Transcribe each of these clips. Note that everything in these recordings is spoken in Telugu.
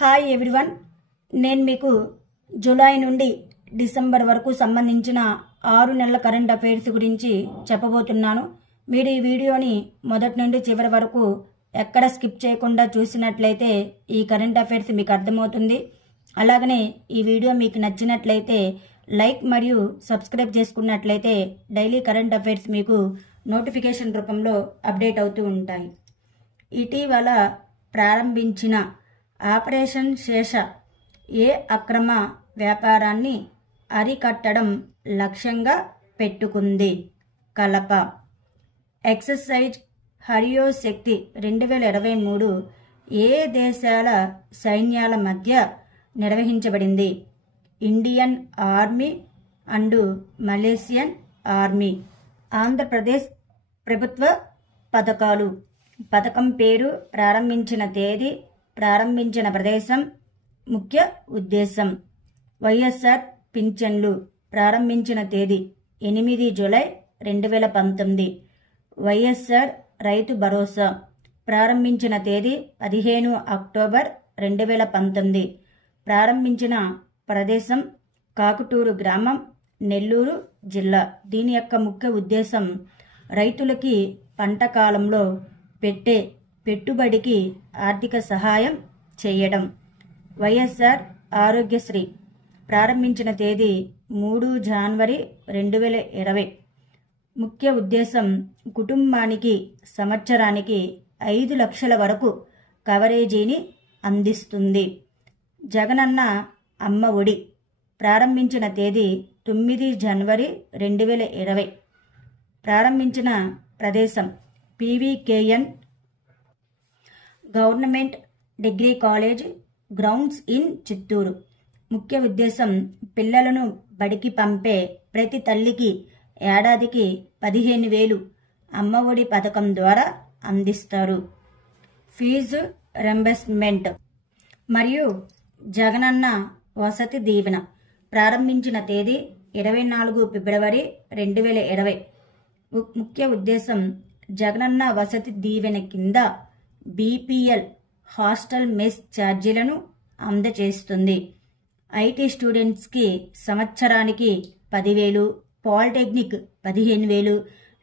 హాయ్ ఎవ్రీవన్, నేను మీకు జూలై నుండి డిసెంబర్ వరకు సంబంధించిన 6 నెలల కరెంట్ అఫైర్స్ గురించి చెప్పబోతున్నాను. మీరు ఈ వీడియోని మొదటి నుండి చివరి వరకు ఎక్కడ స్కిప్ చేయకుండా చూసినట్లయితే ఈ కరెంట్ అఫైర్స్ మీకు అర్థమవుతుంది. అలాగనే ఈ వీడియో మీకు నచ్చినట్లయితే లైక్ మరియు సబ్స్క్రైబ్ చేసుకున్నట్లయితే డైలీ కరెంట్ అఫైర్స్ మీకు నోటిఫికేషన్ రూపంలో అప్డేట్ అవుతూ ఉంటాయి. ఇటీవల ప్రారంభించిన ఆపరేషన్ శేష ఏ అక్రమ వ్యాపారాన్ని అరికట్టడం లక్ష్యంగా పెట్టుకుంది? కలప. ఎక్సర్సైజ్ హరియో శక్తి 2023 ఏ దేశాల సైన్యాల మధ్య నిర్వహించబడింది? Indian army and Malaysian army. Andhra Pradesh ప్రభుత్వ పథకాలు. పథకం పేరు, ప్రారంభించిన తేదీ, ప్రారంభించిన ప్రదేశం, ముఖ్య ఉద్దేశం. వైఎస్ఆర్ పింఛన్లు. ప్రారంభించిన తేదీ 8 జూలై 2019. వైఎస్ఆర్ రైతు భరోసా. ప్రారంభించిన తేదీ 15 అక్టోబర్ 2019. ప్రారంభించిన ప్రదేశం కాకుటూరు గ్రామం, నెల్లూరు జిల్లా. దీని యొక్క ముఖ్య ఉద్దేశం రైతులకి పంట కాలంలో పెట్టే పెట్టుబడికి ఆర్థిక సహాయం చేయడం. వైఎస్ఆర్ ఆరోగ్యశ్రీ. ప్రారంభించిన తేదీ 3 జనవరి 2020. ముఖ్య ఉద్దేశం కుటుంబానికి సంవత్సరానికి 5 లక్షల వరకు కవరేజీని అందిస్తుంది. జగనన్న అమ్మ ఒడి. ప్రారంభించిన తేదీ 9 జనవరి 2020. ప్రారంభించిన ప్రదేశం PVKN government degree college grounds in Chittoor. ముఖ్య ఉద్దేశం పిల్లలను బడికి పంపే ప్రతి తల్లికి ఏడాదికి 15,000 అమ్మఒడి పథకం ద్వారా అందిస్తారు. ఫీజు రింబర్స్మెంట్ మరియు జగనన్న వసతి దీవెన. ప్రారంభించిన తేదీ 24 ఫిబ్రవరి 2020. ముఖ్య ఉద్దేశం జగనన్న వసతి దీవెన కింద బీపీఎల్ హాస్టల్ మెస్ ఛార్జీలను అందజేస్తుంది. ఐటీ స్టూడెంట్స్కి సంవత్సరానికి 10,000, పాలిటెక్నిక్ 15,000,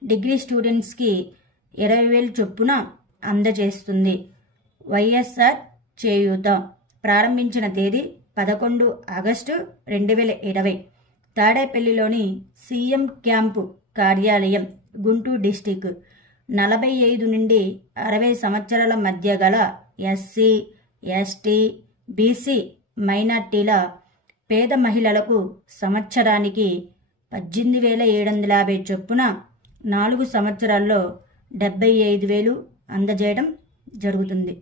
డిగ్రీ స్టూడెంట్స్కి 20,000 చొప్పున అందజేస్తుంది. వైఎస్ఆర్ చేయూత. ప్రారంభించిన తేదీ 11 ఆగస్టు 2020. తాడేపల్లిలోని సీఎం క్యాంపు కార్యాలయం, గుంటూరు డిస్టిక్. 45 నుండి 60 సంవత్సరాల మధ్య గల ఎస్సీ, ఎస్టీ, బీసీ, మైనార్టీల పేద మహిళలకు సంవత్సరానికి 18,750 చొప్పున 4 సంవత్సరాల్లో 75,000 అందజేయడం జరుగుతుంది.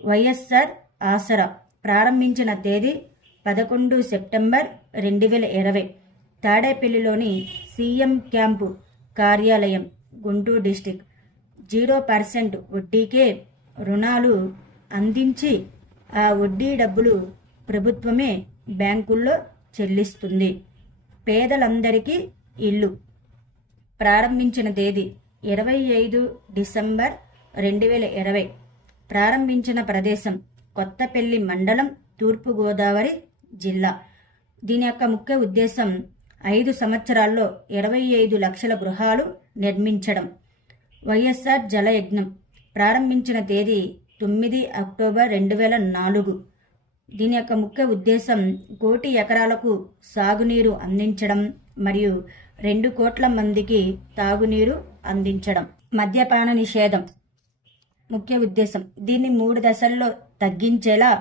వైఎస్ఆర్ ఆసరా. ప్రారంభించిన తేదీ 11 సెప్టెంబర్ 2020. తాడేపల్లిలోని సీఎం క్యాంపు కార్యాలయం, గుంటూరు డిస్టిక్. 0% వడ్డీకే రుణాలు అందించి ఆ వడ్డీ డబ్బులు ప్రభుత్వమే బ్యాంకుల్లో చెల్లిస్తుంది. పేదలందరికీ ఇల్లు. ప్రారంభించిన తేదీ 25 డిసెంబర్ 2020. ప్రారంభించిన ప్రదేశం కొత్తపల్లి మండలం, తూర్పుగోదావరి జిల్లా. దీని యొక్క ముఖ్య ఉద్దేశం 5 సంవత్సరాల్లో 25 లక్షల గృహాలు నిర్మించడం. వైఎస్ఆర్ జలయజ్ఞం. ప్రారంభించిన తేదీ 9 అక్టోబర్ 2004. దీని యొక్క ముఖ్య ఉద్దేశం 1 కోటి ఎకరాలకు సాగునీరు అందించడం మరియు 2 కోట్ల మందికి తాగునీరు అందించడం. మద్యపాన నిషేధం. ముఖ్య ఉద్దేశం దీన్ని 3 దశల్లో తగ్గించేలా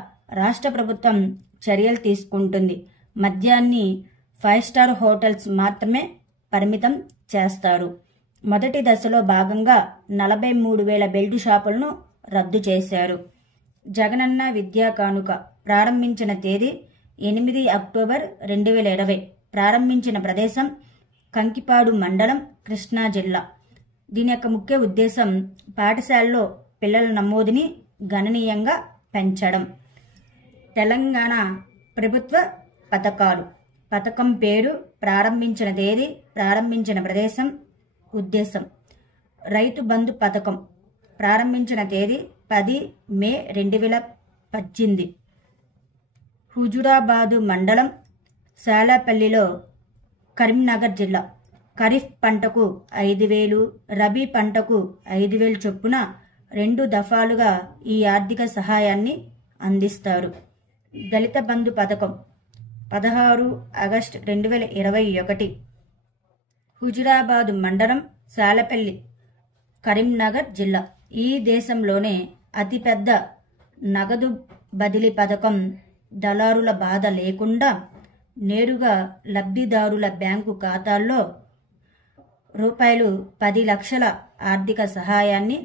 రాష్ట్ర ప్రభుత్వం చర్యలు తీసుకుంటుంది. మద్యాన్ని 5 స్టార్ హోటల్స్ మాత్రమే పరిమితం చేస్తారు. మొదటి దశలో భాగంగా 43,000 బెల్ట్ షాపులను రద్దు చేశారు. జగనన్న విద్యా కానుక. ప్రారంభించిన తేదీ 8 అక్టోబర్ 2020. ప్రారంభించిన ప్రదేశం కంకిపాడు మండలం, కృష్ణా జిల్లా. దీని యొక్క ముఖ్య ఉద్దేశం పాఠశాలలో పిల్లల నమోదుని గణనీయంగా పెంచడం. తెలంగాణ ప్రభుత్వ పథకాలు. పథకం పేరు, ప్రారంభించిన తేదీ, ప్రారంభించిన ప్రదేశం, ఉద్దేశం. రైతు బంధు పథకం. ప్రారంభించిన తేదీ 10 మే 2018. హుజురాబాదు మండలం శాలాపల్లిలో కరీంనగర్ జిల్లా ఖరీఫ్ పంటకు 5,000, రబీ పంటకు 5,000 చొప్పున 2 దఫాలుగా ఈ ఆర్థిక సహాయాన్ని అందిస్తారు. దళిత బంధు పథకం 16 ఆగస్టు 2021 హుజురాబాదు మండలం శాలపల్లి కరీంనగర్ జిల్లా. ఈ దేశంలోనే అతిపెద్ద నగదు బదిలీ పథకం. దళారుల బాధ లేకుండా నేరుగా లబ్ధిదారుల బ్యాంకు ఖాతాల్లో రూపాయలు 10 లక్షల ఆర్థిక సహాయాన్ని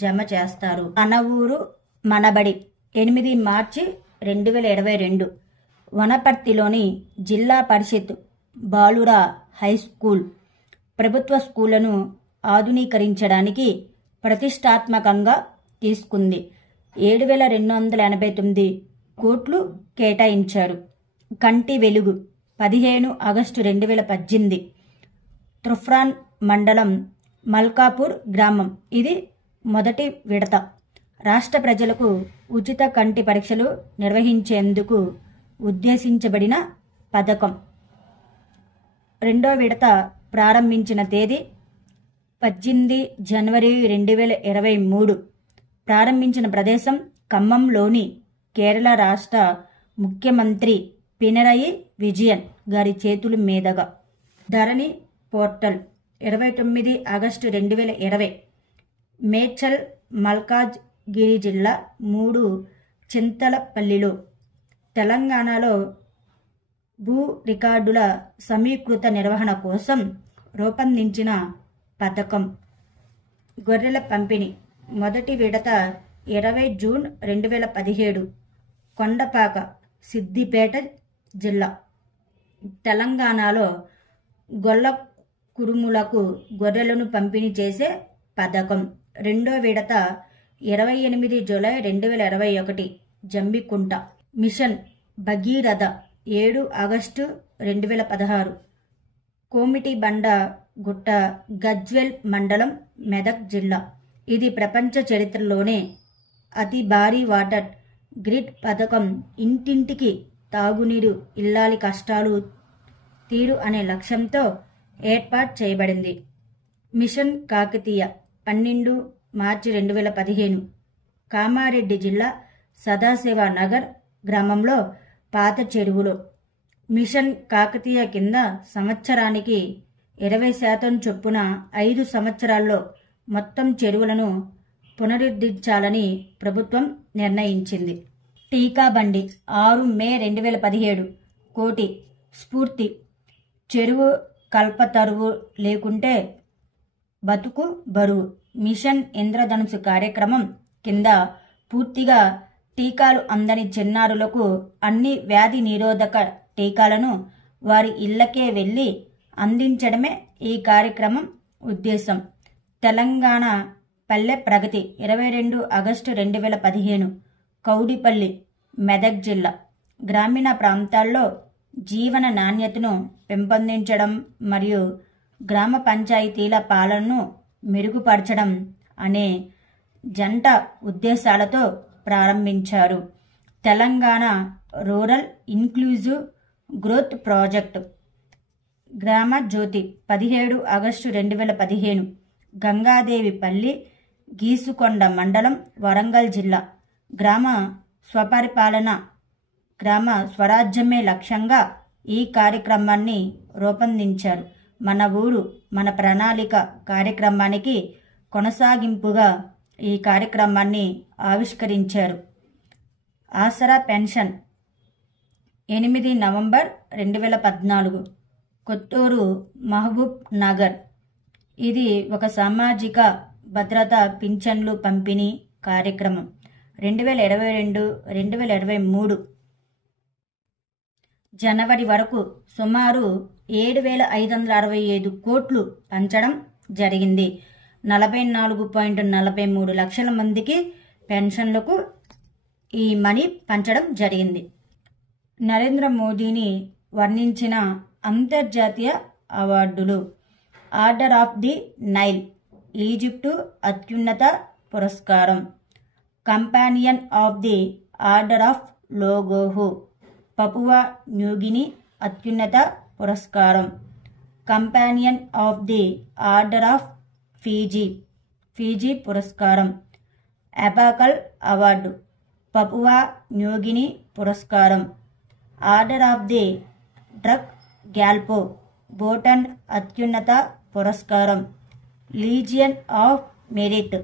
జమ చేస్తారు. మన ఊరు మనబడి 8 మార్చి 2022 వనపర్తిలోని జిల్లా పరిషత్ బాలుర హై స్కూల్ ప్రభుత్వ స్కూళ్లను ఆధునీకరించడానికి ప్రతిష్టాత్మకంగా తీసుకుంది. 7,289 కోట్లు కేటాయించారు. కంటి వెలుగు 15 ఆగస్టు 2018 తుఫ్రాన్ మండలం మల్కాపూర్ గ్రామం. ఇది మొదటి విడత. రాష్ట్ర ప్రజలకు ఉచిత కంటి పరీక్షలు నిర్వహించేందుకు ఉద్దేశించబడిన పథకం. రెండో విడత ప్రారంభించిన తేదీ 18 జనవరి 2023. ప్రారంభించిన ప్రదేశం ఖమ్మంలోని కేరళ రాష్ట్ర ముఖ్యమంత్రి పినరయి విజయన్ గారి చేతుల మీదుగా. ధరణి పోర్టల్ 29 ఆగస్టు 2020 మేడ్చల్ మల్కాజ్గిరి జిల్లా 3 చింతలపల్లిలో తెలంగాణలో భూ రికార్డుల సమీకృత నిర్వహణ కోసం రూపొందించిన పథకం. గొర్రెల పంపిణీ మొదటి విడత 20 జూన్ 2017 కొండపాక సిద్దిపేట జిల్లా. తెలంగాణలో గొల్ల కురుములకు గొర్రెలను పంపిణీ చేసే పథకం. రెండో విడత 28 July 2021 Jammikunta. Machine Bhagiratha 7 August 2016 కోమిటిబండ గుట్ట గజ్వెల్ మండలం మెదక్ జిల్లా. ఇది ప్రపంచ చరిత్రలోనే అతి భారీ వాటర్ గ్రిడ్ పథకం. ఇంటింటికి తాగునీరు, ఇల్లాలి కష్టాలు తీరు అనే లక్ష్యంతో ఏర్పాటు చేయబడింది. మిషన్ కాకతీయ 12 మార్చి 2015 కామారెడ్డి జిల్లా సదాశివ నగర్ గ్రామంలో పాత చెరువులో. మిషన్ కాకతీయ కింద సంవత్సరానికి 20% చొప్పున 5 సంవత్సరాల్లో మొత్తం చెరువులను పునరుద్ధరించాలని ప్రభుత్వం నిర్ణయించింది. టీకా బండి 6 మే 2017 కోటి స్ఫూర్తి. చెరువు కల్పతరువు లేకుంటే బతుకు బరువు. మిషన్ ఇంద్రధనుసు కార్యక్రమం కింద పూర్తిగా టీకాలు అందని చిన్నారులకు అన్ని వ్యాధి నిరోధక టీకాలను వారి ఇళ్లకే వెళ్లి అందించడమే ఈ కార్యక్రమం ఉద్దేశం. తెలంగాణ పల్లె ప్రగతి 22 ఆగస్టు 2015 కౌడిపల్లి మెదక్ జిల్లా. గ్రామీణ ప్రాంతాల్లో జీవన నాణ్యతను పెంపొందించడం మరియు గ్రామ పంచాయతీల పాలనను మెరుగుపరచడం అనే జంట ఉద్దేశాలతో ప్రారంభించారు. Telangana rural inclusive growth project. గ్రామ జ్యోతి 17 ఆగస్టు 2015 గంగాదేవిపల్లి గీసుకొండ మండలం వరంగల్ జిల్లా. గ్రామ స్వపరిపాలన, గ్రామ స్వరాజ్యమే లక్ష్యంగా ఈ కార్యక్రమాన్ని రూపొందించారు. మన ఊరు మన ప్రణాళిక కార్యక్రమానికి కొనసాగింపుగా ఈ కార్యక్రమాన్ని ఆవిష్కరించారు. ఆసరా పెన్షన్ 8 నవంబర్ 2014 కొత్తూరు మహబూబ్ నగర్. ఇది ఒక సామాజిక భద్రతా పింఛన్లు పంపిణీ కార్యక్రమం. 2022-2023 జనవరి వరకు సుమారు 7,565 కోట్లు పంచడం జరిగింది. 44.43 లక్షల మందికి పెన్షన్లకు ఈ మనీ పంచడం జరిగింది. నరేంద్ర మోదీని వర్ణించిన అంతర్జాతీయ అవార్డులు. Order of the Nile Egypt అత్యున్నత పురస్కారం. Companion of the order of Logohu Papua New Guinea అత్యున్నత పురస్కారం. Companion of the order of Fiji పురస్కారం. అబాకల్ అవార్డు, పపువా న్యూగిని పురస్కారం. Order of the Druk Gyalpo, Bhutan అత్యున్నత పురస్కారం. లీజియన్ ఆఫ్ మెరిట్,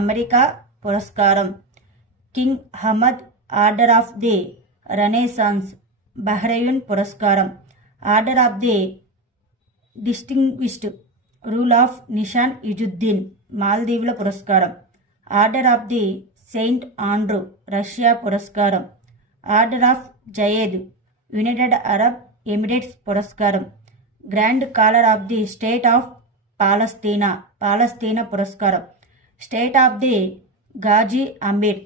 అమెరికా పురస్కారం. King Hamad order of the renaissance, Bahrain పురస్కారం. Order of the distinguished rule of Nishan Izzuddeen, మాల్దీవుల పురస్కారం. Order of the Saint Andrew, Russia పురస్కారం. Order of Zayed, United Arab Emirates పురస్కారం. Grand collar of the state of Palestine పురస్కారం. State of the Ghazi Amir,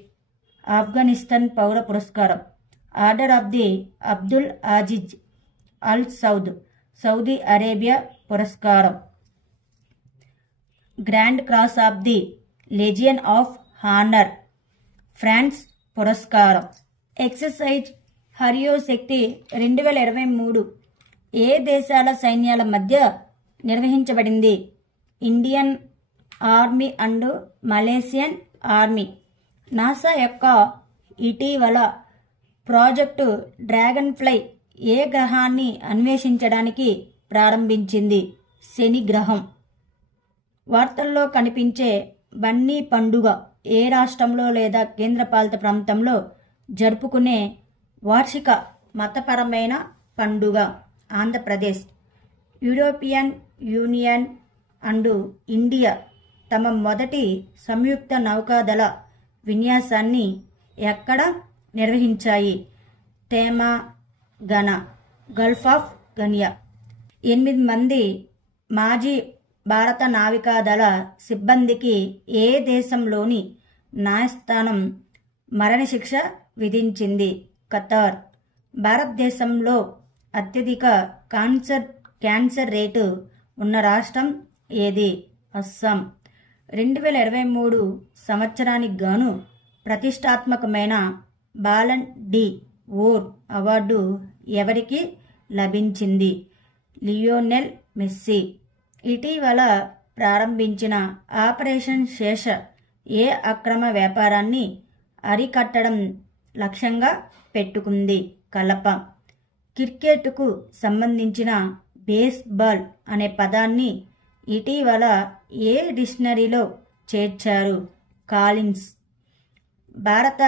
Afghanistan పౌర పురస్కారం. Order of the Abdul Aziz Al Saud, Saudi Arabia పురస్కారం. Grand cross of the legion of honour, France పురస్కారం. ఎక్సర్సైజ్ హరియో శక్తి 2023 ఏ దేశాల సైన్యాల మధ్య నిర్వహించబడింది? Indian army and Malaysian army. NASA యొక్క ఇటీవల ప్రాజెక్టు డ్రాగన్ ఫ్లై ఏ గ్రహాన్ని అన్వేషించడానికి ప్రారంభించింది? శని గ్రహం. వార్తల్లో కనిపించే బన్నీ పండుగ ఏ రాష్ట్రంలో లేదా కేంద్రపాలిత ప్రాంతంలో జరుపుకునే వార్షిక మతపరమైన పండుగ? Andhra Pradesh. European Union and India తమ మొదటి సంయుక్త నౌకాదళ విన్యాసాన్ని ఎక్కడ నిర్వహించాయి? Telangana, Gulf of Guinea. 8 మంది మాజీ భారత నావికాదళ సిబ్బందికి ఏ దేశంలోని న్యాయస్థానం మరణశిక్ష విధించింది? ఖతార్. భారతదేశంలో అత్యధిక క్యాన్సర్ రేటు ఉన్న రాష్ట్రం ఏది? అస్సాం. 2023 సంవత్సరానికి గాను ప్రతిష్టాత్మకమైన బాలన్ డి ఓర్ అవార్డు ఎవరికి లభించింది? Lionel Messi. ఇటీవల ప్రారంభించిన ఆపరేషన్ శేష ఏ అక్రమ వ్యాపారాన్ని అరికట్టడం లక్ష్యంగా పెట్టుకుంది? కలప. క్రికెట్కు సంబంధించిన బేస్బాల్ అనే పదాన్ని ఇటీవల ఏ డిక్షనరీలో చేర్చారు? కాలిన్స్. భారత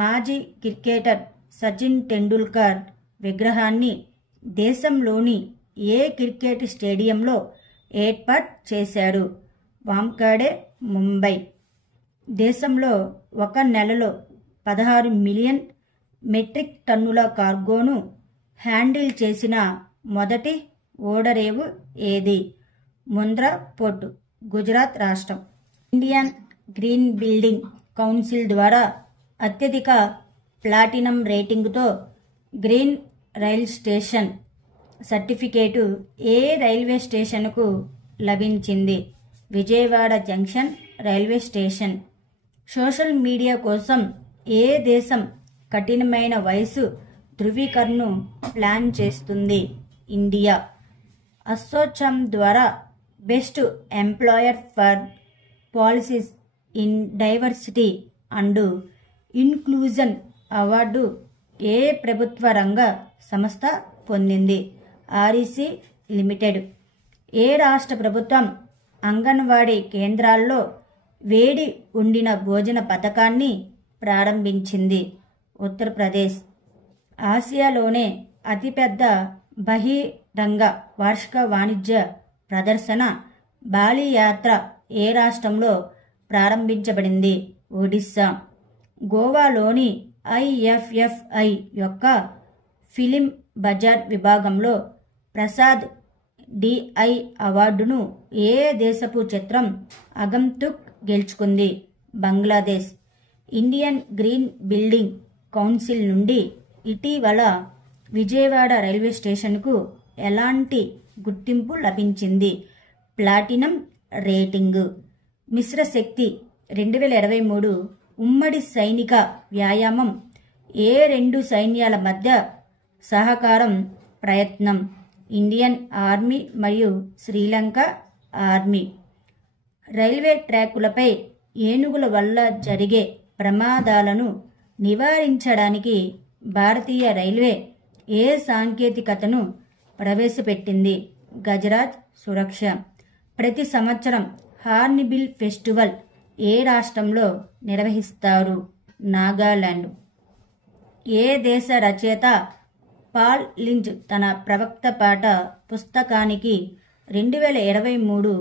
మాజీ క్రికెటర్ సచిన్ టెండూల్కర్ విగ్రహాన్ని దేశంలోని ఏ క్రికెట్ స్టేడియంలో ఏర్పాటు చేశారు? వాంఖేడే, ముంబై. దేశంలో ఒక నెలలో 16 మిలియన్ మెట్రిక్ టన్నుల కార్గోను హ్యాండిల్ చేసిన మొదటి ఓడరేవు ఏది? ముంద్రా పోర్టు, గుజరాత్ రాష్ట్రం. ఇండియన్ గ్రీన్ బిల్డింగ్ కౌన్సిల్ ద్వారా అత్యధిక ప్లాటినం రేటింగుతో గ్రీన్ రైల్ స్టేషన్ సర్టిఫికేటు ఏ రైల్వే స్టేషన్కు లభించింది? Vijayawada junction railway station. Social media కోసం ఏ దేశం కఠినమైన వయసు ధృవీకరణను ప్లాన్ చేస్తుంది? ఇండియా. అసోచామ్ ద్వారా best employer for policies in diversity and inclusion award ఏ ప్రభుత్వ రంగ సంస్థ పొందింది? REC limited. ఏ రాష్ట్ర ప్రభుత్వం అంగన్వాడీ కేంద్రాల్లో వేడి వండిన భోజన పథకాన్ని ప్రారంభించింది? ఉత్తరప్రదేశ్. ఆసియాలోనే అతిపెద్ద బహిరంగ వార్షిక వాణిజ్య ప్రదర్శన బాలి యాత్ర ఏ రాష్ట్రంలో ప్రారంభించబడింది? ఒడిశా. గోవాలోని ఐఎఫ్ఎఫ్ఐ యొక్క ఫిలిం బజార్ విభాగంలో ప్రసాద్ డిఐ అవార్డును ఏ దేశపు చిత్రం అగంతుక్ గెలుచుకుంది? Bangladesh. Indian green building council నుండి ఇటీవల విజయవాడ రైల్వే స్టేషన్కు ఎలాంటి గుర్తింపు లభించింది? Platinum rating. మిశ్రశక్తి 2023 ఉమ్మడి సైనిక వ్యాయామం ఏ రెండు సైన్యాల మధ్య సహకారం ప్రయత్నం ఇండియన్ ఆర్మీ మరియు శ్రీలంక ఆర్మీ. రైల్వే ట్రాకులపై ఏనుగుల వల్ల జరిగే ప్రమాదాలను నివారించడానికి భారతీయ రైల్వే ఏ సాంకేతికతను ప్రవేశపెట్టింది? గజరాజ్ సురక్ష. ప్రతి సంవత్సరం హార్న్బిల్ ఫెస్టివల్ ఏ రాష్ట్రంలో నిర్వహిస్తారు? నాగాలాండ్. ఏ దేశ రచయిత పాల్ లింజ్ తన ప్రవక్త పాట పుస్తకానికి 2023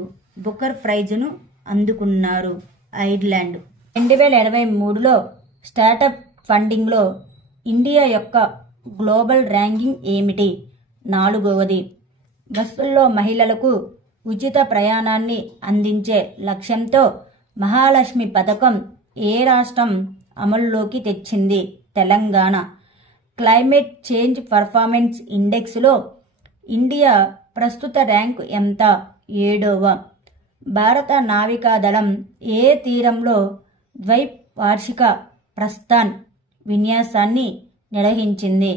బుకర్ ప్రైజ్ను అందుకున్నారు? ఐర్లాండ్. 2023లో స్టార్టప్ ఫండింగ్లో ఇండియా యొక్క గ్లోబల్ ర్యాంకింగ్ ఏమిటి? 4వది. బస్సుల్లో మహిళలకు ఉచిత ప్రయాణాన్ని అందించే లక్ష్యంతో మహాలక్ష్మి పథకం ఏ రాష్ట్రం అమల్లోకి తెచ్చింది? తెలంగాణ. క్లైమేట్ చేంజ్ పర్ఫార్మెన్స్ ఇండెక్స్లో ఇండియా ప్రస్తుత ర్యాంకు ఎంత? 7వ. భారత నావికాదళం ఏ తీరంలో ద్వైవార్షిక ప్రస్థాన్ విన్యాసాన్ని నిర్వహించింది?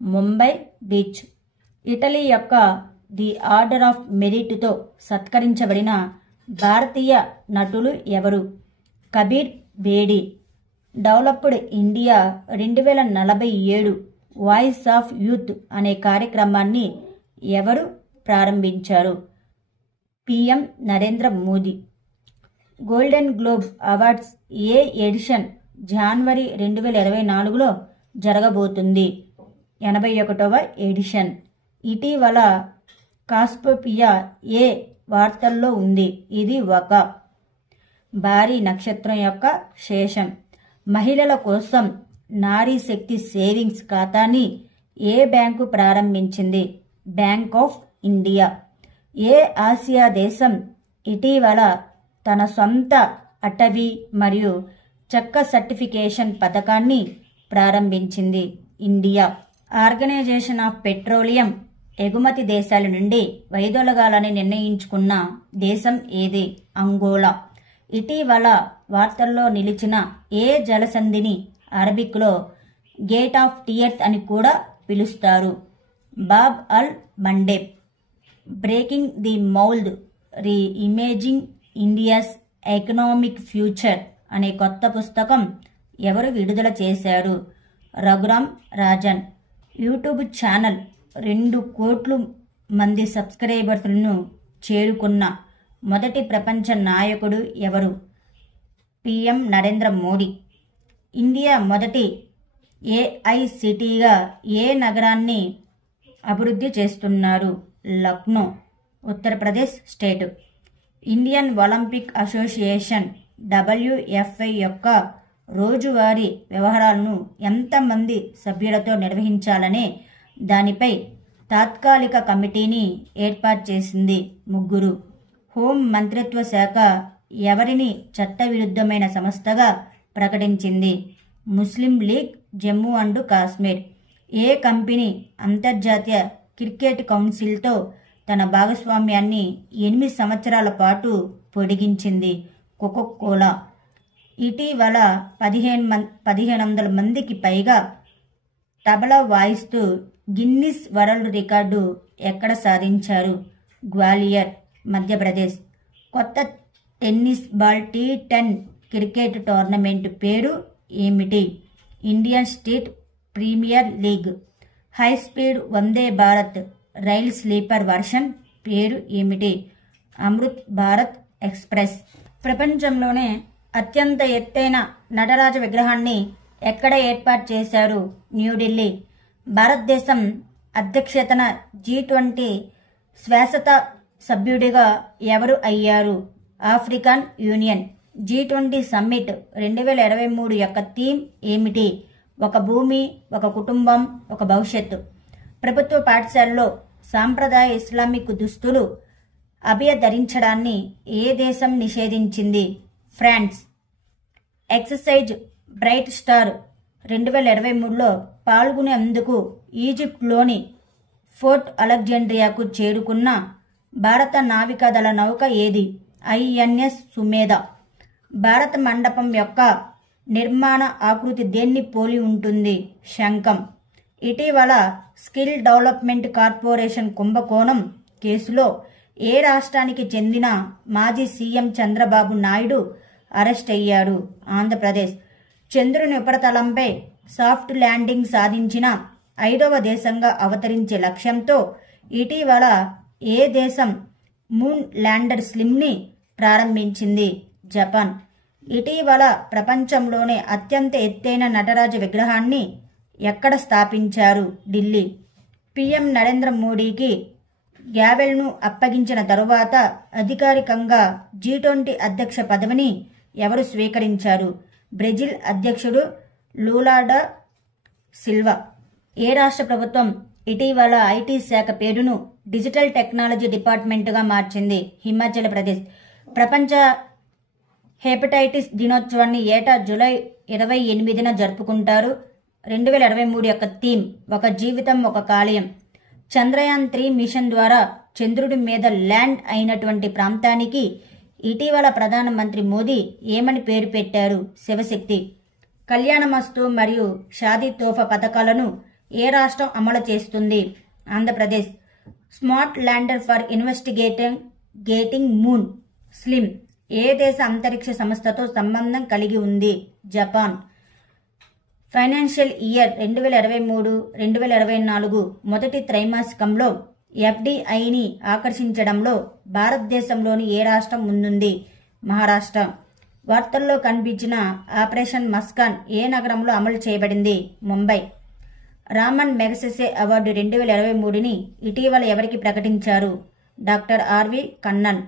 ముంబై బీచ్. ఇటలీ యొక్క ది ఆర్డర్ ఆఫ్ మెరిట్తో సత్కరించబడిన భారతీయ నటులు ఎవరు? Kabir Bedi. Developed India 2047 voice of youth అనే కార్యక్రమాన్ని ఎవరు ప్రారంభించారు? PM Narendra Modi. Golden globe awards ఏ ఎడిషన్ జనవరి 2024లో జరగబోతుంది? 81వ ఎడిషన్. ఇటీవల కాస్పపియా ఏ వార్తల్లో ఉంది? ఇది ఒక భారీ నక్షత్రం యొక్క శేషం. మహిళల కోసం నారీ శక్తి సేవింగ్స్ ఖాతాని ఏ బ్యాంకు ప్రారంభించింది? Bank of India. A Asia దేశం ఇటీవల తన సొంత అటవీ మరియు చెక్క సర్టిఫికేషన్ పథకాన్ని ప్రారంభించింది? ఇండియా. ఆర్గనైజేషన్ ఆఫ్ పెట్రోలియం ఎగుమతి దేశాల నుండి వైదొలగాలని నిర్ణయించుకున్న దేశం ఏది? అంగోలా. ఇటీవల వార్తల్లో నిలిచిన ఏ జలసంధిని అరబిక్లో గేట్ ఆఫ్ టియర్త్ అని కూడా పిలుస్తారు? Bab el Mandeb. Breaking the mould reimagining India's economic future అనే కొత్త పుస్తకం ఎవరు విడుదల చేశారు? రఘురామ్ రాజన్. యూట్యూబ్ ఛానల్ 2 కోట్ల మంది సబ్స్క్రైబర్లను చేరుకున్న మొదటి ప్రపంచ నాయకుడు ఎవరు? పిఎం నరేంద్ర మోడీ. ఇండియా మొదటి ఏఐ సిటీగా ఏ నగరాన్ని అభివృద్ధి చేస్తున్నారు? Lucknow, Uttar Pradesh state. Indian Olympic association WFI యొక్క రోజువారీ వ్యవహారాలను ఎంతమంది సభ్యులతో నిర్వహించాలనే దానిపై తాత్కాలిక కమిటీని ఏర్పాటు చేసింది? 3. హోం మంత్రిత్వ శాఖ ఎవరిని చట్టవిరుద్ధమైన సంస్థగా ప్రకటించింది? Muslim League Jammu and Kashmir. ఏ కంపెనీ అంతర్జాతీయ క్రికెట్ కౌన్సిల్తో తన భాగస్వామ్యాన్ని 8 సంవత్సరాల పాటు పొడిగించింది? కోకోకోలా. ఇటీవల 1500 మందికి పైగా తబలా వాయిస్తూ గిన్నిస్ వరల్డ్ రికార్డు ఎక్కడ సాధించారు? గ్వాలియర్, మధ్యప్రదేశ్. కొత్త tennis ball T10 cricket tournament పేరు ఏమిటి? Indian state premier league. High speed Vande Bharat rail sleeper version పేరు ఏమిటి? అమృత్ భారత్ ఎక్స్ప్రెస్. ప్రపంచంలోనే అత్యంత ఎత్తైన నటరాజ విగ్రహాన్ని ఎక్కడ ఏర్పాటు చేశారు? న్యూఢిల్లీ. భారతదేశం అధ్యక్షతన G20 శాశ్వత సభ్యుడిగా ఎవరు అయ్యారు? African union. G20 సమ్మిట్ 2023 యొక్క థీమ్ ఏమిటి? ఒక భూమి, ఒక కుటుంబం, ఒక భవిష్యత్తు. ప్రభుత్వ పాఠశాలలో సాంప్రదాయ ఇస్లామిక్ దుస్తులు అభయ ధరించడాన్ని ఏ దేశం నిషేధించింది? ఫ్రాన్స్. ఎక్సర్సైజ్ బ్రైట్ స్టార్ 2023లో పాల్గొనేందుకు ఈజిప్ట్లోని ఫోర్ట్ అలెగ్జాండ్రియాకు చేరుకున్న భారత నావికాదళ నౌక ఏది? INS సుమేధ. భారత మండపం యొక్క నిర్మాణ ఆకృతి దేన్ని పోలి ఉంటుంది? శంఖం. ఇటీవల స్కిల్ డెవలప్మెంట్ కార్పొరేషన్ కుంభకోణం కేసులో ఏ రాష్ట్రానికి చెందిన మాజీ సీఎం చంద్రబాబు నాయుడు అరెస్ట్ అయ్యాడు? ఆంధ్రప్రదేశ్. చంద్రుని ఉపరితలంపై సాఫ్ట్ ల్యాండింగ్ సాధించిన 5వ దేశంగా అవతరించే లక్ష్యంతో ఇటీవల ఏ దేశం మూన్ ల్యాండర్ స్లిమ్ని ప్రారంభించింది? జపాన్. ఇటీవల ప్రపంచంలోనే అత్యంత ఎత్తైన నటరాజ విగ్రహాన్ని ఎక్కడ స్థాపించారు? ఢిల్లీ. పీఎం నరేంద్ర మోడీకి గ్యావెల్ను అప్పగించిన తరువాత అధికారికంగా G20 అధ్యక్ష పదవిని ఎవరు స్వీకరించారు? బ్రెజిల్ అధ్యక్షుడు లూలా డా సిల్వా. ఏ రాష్ట్ర ప్రభుత్వం ఇటీవల ఐటీ శాఖ పేరును డిజిటల్ టెక్నాలజీ డిపార్ట్మెంట్గా మార్చింది? హిమాచల్ ప్రదేశ్. ప్రపంచ హెపటైటిస్ దినోత్సవాన్ని ఏటా జూలై 28న జరుపుకుంటారు. 2023 యొక్క థీమ్ ఒక జీవితం ఒక కాలేయం. చంద్రయాన్ 3 మిషన్ ద్వారా చంద్రుడి మీద ల్యాండ్ అయినటువంటి ప్రాంతానికి ఇటీవల ప్రధానమంత్రి మోదీ ఏమని పేరు పెట్టారు? శివశక్తి. కళ్యాణమస్తు మరియు షాదీ తోఫా పథకాలను ఏ రాష్ట్రం అమలు చేస్తుంది? Andhra Pradesh. Smart lander for investigating moon SLIM ఏ దేశ అంతరిక్ష సంస్థతో సంబంధం కలిగి ఉంది? జపాన్. ఫైనాన్షియల్ ఇయర్ 2023-2024 మొదటి త్రైమాసికంలో ఎఫ్డిఐని ఆకర్షించడంలో భారతదేశంలోని ఏ రాష్ట్రం ముందుంది? మహారాష్ట్ర. వార్తల్లో కనిపించిన ఆపరేషన్ మస్కాన్ ఏ నగరంలో అమలు చేయబడింది? ముంబై. రామన్ మెగసెసే అవార్డు 2023ని ఇటీవల ఎవరికి ప్రకటించారు? Doctor R V Kannan.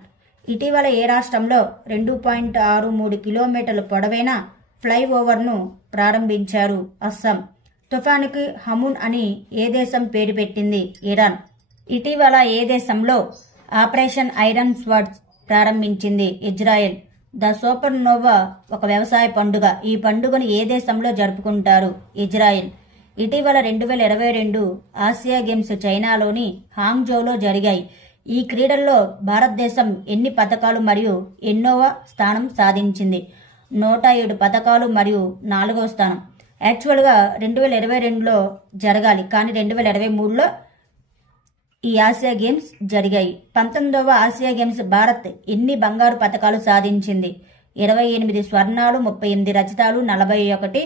ఇటీవల ఏ రాష్ట్రంలో 2.63 కిలోమీటర్ల పొడవైన ఫ్లైఓవర్ను ప్రారంభించారు? అస్సాం. తుఫానుకి హమున్ అని ఏ దేశం పేరు పెట్టింది? ఇరాన్. ఇటీవల ఏ దేశంలో ఆపరేషన్ ఐరన్ స్వార్డ్ ప్రారంభించింది? ఇజ్రాయెల్. ద సూపర్ నోవా ఒక వ్యవసాయ పండుగ. ఈ పండుగను ఏ దేశంలో జరుపుకుంటారు? ఇజ్రాయెల్. ఇటీవల 2022 ఆసియా గేమ్స్ చైనాలోని హాంగ్జౌలో జరిగాయి. ఈ క్రీడల్లో భారతదేశం ఎన్ని పతకాలు మరియు ఎన్నోవ స్థానం సాధించింది? 107 పతకాలు మరియు 4వ స్థానం. యాక్చువల్గా 2022లో జరగాలి, కానీ 2023లో ఈ ఆసియా గేమ్స్ జరిగాయి. 19వ ఆసియా గేమ్స్ భారత్ ఎన్ని బంగారు పతకాలు సాధించింది? 28 స్వర్ణాలు, 38 రజతాలు, 41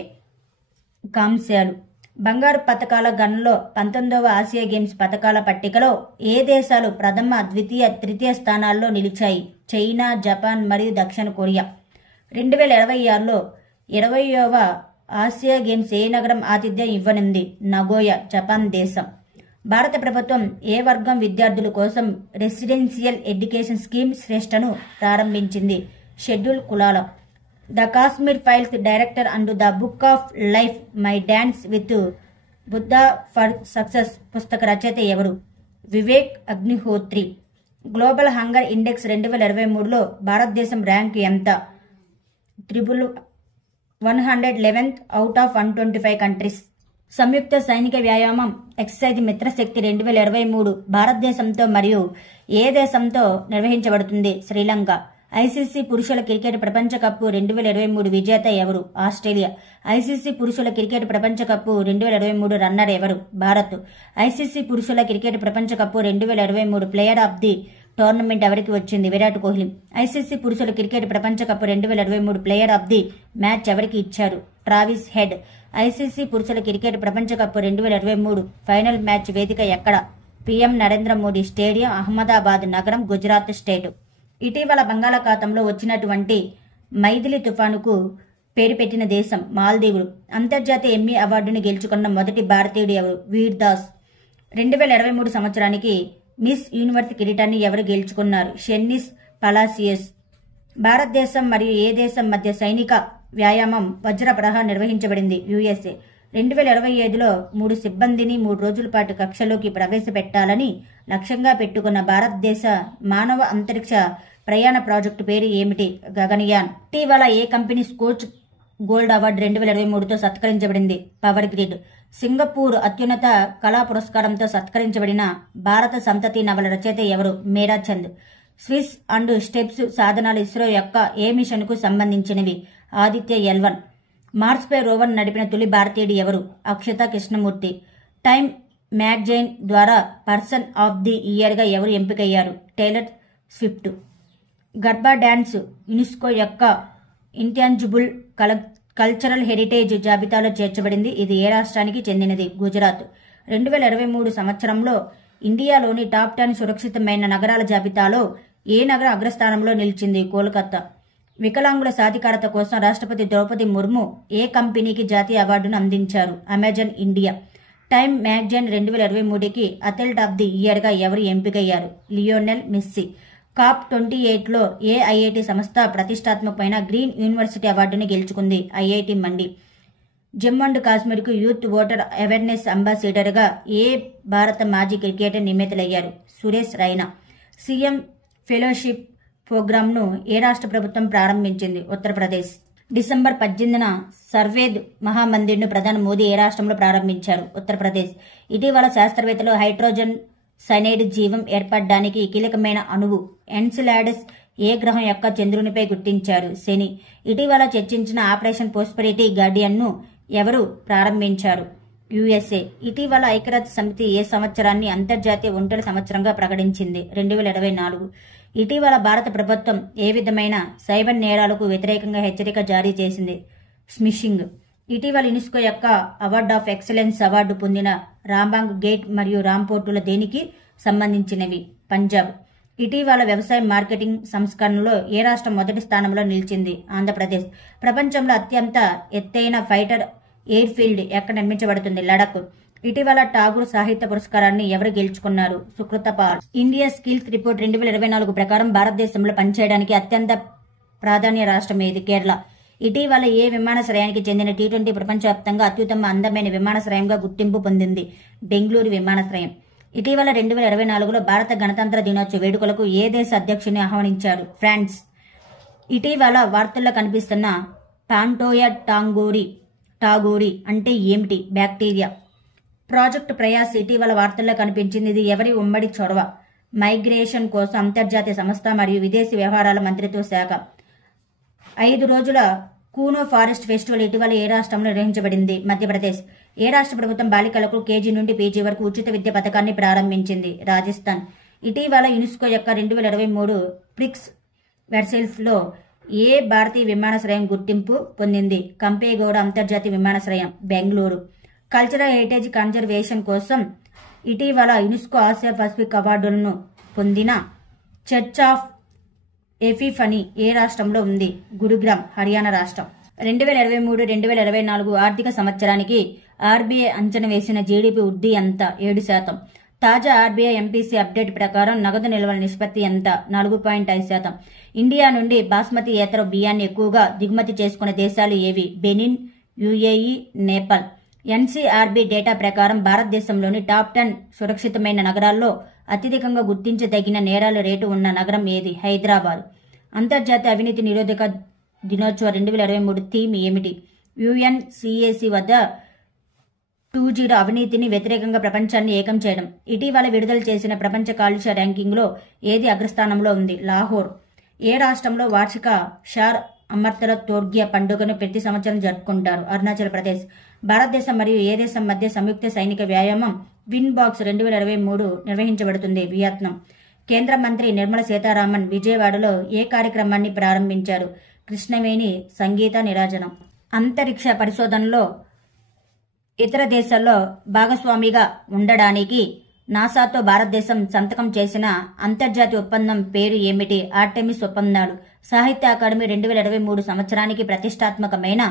కాంస్యాలు. బంగారు పతకాల గణనలో 19వ ఆసియా గేమ్స్ పతకాల పట్టికలో ఏ దేశాలు ప్రథమ, ద్వితీయ, తృతీయ స్థానాల్లో నిలిచాయి? చైనా, జపాన్ మరియు దక్షిణ కొరియా. 2026లో 20వ ఆసియా గేమ్స్ ఏ నగరం ఆతిథ్యం ఇవ్వనుంది? నగోయా, జపాన్ దేశం. భారత ప్రభుత్వం ఏ వర్గం విద్యార్థుల కోసం రెసిడెన్షియల్ ఎడ్యుకేషన్ స్కీమ్ శ్రేష్టను ప్రారంభించింది? షెడ్యూల్ కులాల. The Kashmir files director and the book of life my dance with Buddha for success పుస్తక రచయిత ఎవరు? Vivek Agnihotri. Global hunger index 2023లో భారతదేశం ర్యాంక్ ఎంత? 111th out of 125 countries. సంయుక్త సైనిక వ్యాయామం ఎక్సైజ్ మిత్రశక్తి 2023 భారతదేశంతో మరియు ఏ దేశంతో నిర్వహించబడుతుంది? శ్రీలంక. ఐసీసీ పురుషుల క్రికెట్ ప్రపంచ కప్ 2023 విజేత ఎవరు? ఆస్ట్రేలియా. ఐసీసీ పురుషుల క్రికెట్ ప్రపంచ కప్ 2023 రన్నర్ ఎవరు? భారత్. ఐసీసీ పురుషుల క్రికెట్ ప్రపంచ cup 2023 player of the tournament ఎవరికి వచ్చింది? విరాట్ కోహ్లీ. ఐసీసీ పురుషుల క్రికెట్ ప్రపంచ cup 2023 player of the match ఎవరికి ఇచ్చారు? Travis head. ఐసీసీ పురుషుల క్రికెట్ ప్రపంచ కప్ 2023 ఫైనల్ మ్యాచ్ వేదిక ఎక్కడ? పీఎం నరేంద్ర మోడీ స్టేడియం, అహ్మదాబాద్ నగరం, గుజరాత్ స్టేట్. ఇటీవల బంగాళాఖాతంలో వచ్చినటువంటి మైథిలి తుఫానుకు పేరు పెట్టిన దేశం మాల్దీవులు. అంతర్జాతీయ ఎమ్మీ అవార్డును గెలుచుకున్న మొదటి భారతీయుడు ఎవరు? వీర్ దాస్. 2023 సంవత్సరానికి మిస్ యూనివర్స్ కిరీటాన్ని ఎవరు గెలుచుకున్నారు? షెన్నిస్ పలాసియస్. భారతదేశం మరియు ఏ దేశం మధ్య సైనిక వ్యాయామం వజ్రప్రహ నిర్వహించబడింది? యుఎస్ఏ. 2025లో 3 సిబ్బందిని 3 రోజుల పాటు కక్షలోకి ప్రవేశపెట్టాలని లక్ష్యంగా పెట్టుకున్న భారతదేశ మానవ అంతరిక్ష ప్రయాణ ప్రాజెక్టు పేరు ఏమిటి? గగనయాన్. ఇటీవల ఏ కంపెనీ స్కోచ్ గోల్డ్ అవార్డు 2023తో సత్కరించబడింది? Power grid. సింగపూర్ అత్యున్నత కళా పురస్కారంతో సత్కరించబడిన భారత సంతతి నవల రచయిత ఎవరు? మేరా చంద్. స్విస్ అండ్ స్టెప్స్ సాధనాలు ఇస్రో యొక్క ఏ మిషన్కు సంబంధించినవి? ఆదిత్య L1. మార్స్పై రోవర్ నడిపిన తొలి భారతీయుడు ఎవరు? అక్షత కృష్ణమూర్తి. టైమ్ మ్యాగజైన్ ద్వారా పర్సన్ ఆఫ్ ది ఇయర్గా ఎవరు ఎంపికయ్యారు? Tailor Swift. Garba dance UNESCO యొక్క ఇంటాంజిబుల్ కల్చరల్ హెరిటేజ్ జాబితాలో చేర్చబడింది. ఇది ఏ రాష్ట్రానికి చెందినది? గుజరాత్. 2023 సంవత్సరంలో ఇండియాలోని టాప్ 10 సురక్షితమైన నగరాల జాబితాలో ఏ నగరం అగ్రస్థానంలో నిలిచింది? కోల్కతా. వికలాంగుల సాధికారత కోసం రాష్ట్రపతి ద్రౌపది ముర్ము ఏ కంపెనీకి జాతీయ అవార్డును అందించారు? Amazon India. టైమ్ మ్యాగజైన్ 2023కి అథ్లెట్ ఆఫ్ ది ఇయర్గా ఎవరు ఎంపికయ్యారు? Lionel Messi. కాప్ 28లో ఏ ఐఐటి సంస్థ ప్రతిష్టాత్మకమైన గ్రీన్ యూనివర్సిటీ అవార్డుని గెలుచుకుంది? ఐఐటి మండి. జమ్మూ అండ్ కాశ్మీర్కు యూత్ ఓటర్ అవేర్నెస్ అంబాసిడర్గా ఏ భారత మాజీ క్రికెటర్ నియమితులయ్యారు? సురేష్ రైనా. సీఎం ఫెలోషిప్ ప్రోగ్రాంను ఏ రాష్ట్ర ప్రభుత్వం ప్రారంభించింది? ఉత్తరప్రదేశ్. డిసెంబర్ 18న సర్వేద్ మహామందిర్ను ప్రధాని మోదీ ఏ రాష్ట్రంలో ప్రారంభించారు? ఉత్తరప్రదేశ్. ఇటీవల శాస్త్రవేత్తలు హైడ్రోజన్ సైనైడ్ జీవం ఏర్పడడానికి కీలకమైన అణువు ఎన్సిలాడస్ ఏ గ్రహం యొక్క చంద్రునిపై గుర్తించారు? శని. ఇటీవల చర్చించిన ఆపరేషన్ ప్రాస్పెరిటీ గార్డియన్ను ఎవరు ప్రారంభించారు? యుఎస్ఏ. ఇటీవల ఐక్యరాజ్య సమితి ఏ సంవత్సరాన్ని అంతర్జాతీయ ఒంటరి సంవత్సరంగా ప్రకటించింది? 2024. ఇటీవల భారత ప్రభుత్వం ఏ విధమైన సైబర్ నేరాలకు వ్యతిరేకంగా హెచ్చరిక జారీ చేసింది? స్మిషింగ్. ఇటీవల యునెస్కో యొక్క అవార్డ్ ఆఫ్ ఎక్సలెన్స్ అవార్డు పొందిన రాంబాంగ్ గేట్ మరియు రాంపోర్టుల దేనికి సంబంధించినవి? పంజాబ్. ఇటీవల వ్యవసాయ మార్కెటింగ్ సంస్కరణలో ఏ రాష్ట్రం మొదటి స్థానంలో నిలిచింది? ఆంధ్రప్రదేశ్. ప్రపంచంలో అత్యంత ఎత్తైన ఫైటర్ ఎయిర్ ఫీల్డ్ ఎక్కడ నిర్మించబడుతుంది? లడఖ్. ఇటీవల ఠాగూర్ సాహిత్య పురస్కారాన్ని ఎవరు గెలుచుకున్నారు? సుకృత పాల్. ఇండియా స్కిల్స్ రిపోర్ట్ 2024 ప్రకారం భారతదేశంలో పనిచేయడానికి అత్యంత ప్రాధాన్య రాష్ట్రం ఏది? కేరళ. ఇటీవల ఏ విమానాశ్రయానికి చెందిన T20 ప్రపంచవ్యాప్తంగా అత్యుత్తమ అందమైన విమానాశ్రయంగా గుర్తింపు పొందింది? బెంగళూరు విమానాశ్రయం. ఇటీవల 2024లో భారత గణతంత్ర దినోత్సవ వేడుకలకు ఏ దేశ అధ్యక్షుని ఆహ్వానించారు? ఫ్రాన్స్. ఇటీవల వార్తల్లో కనిపిస్తున్న పాంటోయా టాగోరి అంటే ఏమిటి? బ్యాక్టీరియా. ప్రాజెక్ట్ ప్రయాస్ ఇటీవల వార్తల్లో కనిపించింది. ఇది ఎవరి ఉమ్మడి చొరవ? మైగ్రేషన్ కోసం అంతర్జాతీయ సంస్థ మరియు విదేశీ వ్యవహారాల మంత్రిత్వ శాఖ. 5 రోజుల కూనో ఫారెస్ట్ ఫెస్టివల్ ఇటీవల ఏ రాష్ట్రంలో నిర్వహించబడింది? మధ్యప్రదేశ్. ఏ రాష్ట్ర ప్రభుత్వం బాలికలకు కేజీ నుండి పీజీ వరకు ఉచిత విద్య పథకాన్ని ప్రారంభించింది? రాజస్థాన్. ఇటీవల యునెస్కో యొక్క 2023 ప్రిక్స్ వెర్సెల్స్లో ఏ భారతీయ విమానాశ్రయం గుర్తింపు పొందింది? కంపేగౌడ అంతర్జాతీయ విమానాశ్రయం, బెంగళూరు. కల్చరల్ హెరిటేజ్ కన్జర్వేషన్ కోసం ఇటీవల యునెస్కో ఆసియా పసిఫిక్ అవార్డులను పొందిన చర్చ్ ఆఫ్ ఎఫిఫనీ ఏ రాష్ట్రంలో ఉంది? గురుగ్రామ్, హర్యానా రాష్ట్రం. 2023-2024 ఆర్థిక సంవత్సరానికి ఆర్బీఐ అంచనా వేసిన జీడీపీ వృద్ధి ఎంత? 7%. తాజా ఆర్బీఐ ఎంపీసీ అప్డేట్ ప్రకారం నగదు నిల్వల నిష్పత్తి ఎంత? 4.5%. ఇండియా నుండి బాస్మతి ఏతర బియ్యాన్ని ఎక్కువగా దిగుమతి చేసుకునే దేశాలు ఏవి? Benin, UAE, Nepal. NCRB data ప్రకారం భారతదేశంలోని టాప్ 10 సురక్షితమైన నగరాల్లో అత్యధికంగా గుర్తించదగిన నేరాల రేటు ఉన్న నగరం ఏది? హైదరాబాద్. అంతర్జాతీయ అవినీతి నిరోధక దినోత్సవ 2023 థీమ్ ఏమిటి? యుఎన్సిఏసి వద్ద 2.0 అవినీతిని వ్యతిరేకంగా ప్రపంచాన్ని ఏకం చేయడం. ఇటీవల విడుదల చేసిన ప్రపంచ కాలుష్య ర్యాంకింగ్లో ఏది అగ్రస్థానంలో ఉంది? లాహోర్. ఏ రాష్ట్రంలో వార్షిక షార్ అమర్తల తోర్గ్య పండుగను ప్రతి సంవత్సరం జరుపుకుంటారు? అరుణాచల్ ప్రదేశ్. భారతదేశం మరియు ఏ దేశం మధ్య సంయుక్త సైనిక వ్యాయామం విన్ బాక్స్ 2023 నిర్వహించబడుతుంది? వియత్నాం. కేంద్ర మంత్రి నిర్మలా సీతారామన్ విజయవాడలో ఏ కార్యక్రమాన్ని ప్రారంభించారు? కృష్ణవేణి సంగీత నీరాజనం. అంతరిక్ష పరిశోధనలో ఇతర దేశాల్లో భాగస్వామిగా ఉండడానికి నాసాతో భారతదేశం సంతకం చేసిన అంతర్జాతీయ ఒప్పందం పేరు ఏమిటి? ఆర్టెమిస్ ఒప్పందాలు. సాహిత్య అకాడమీ 2023 సంవత్సరానికి ప్రతిష్టాత్మకమైన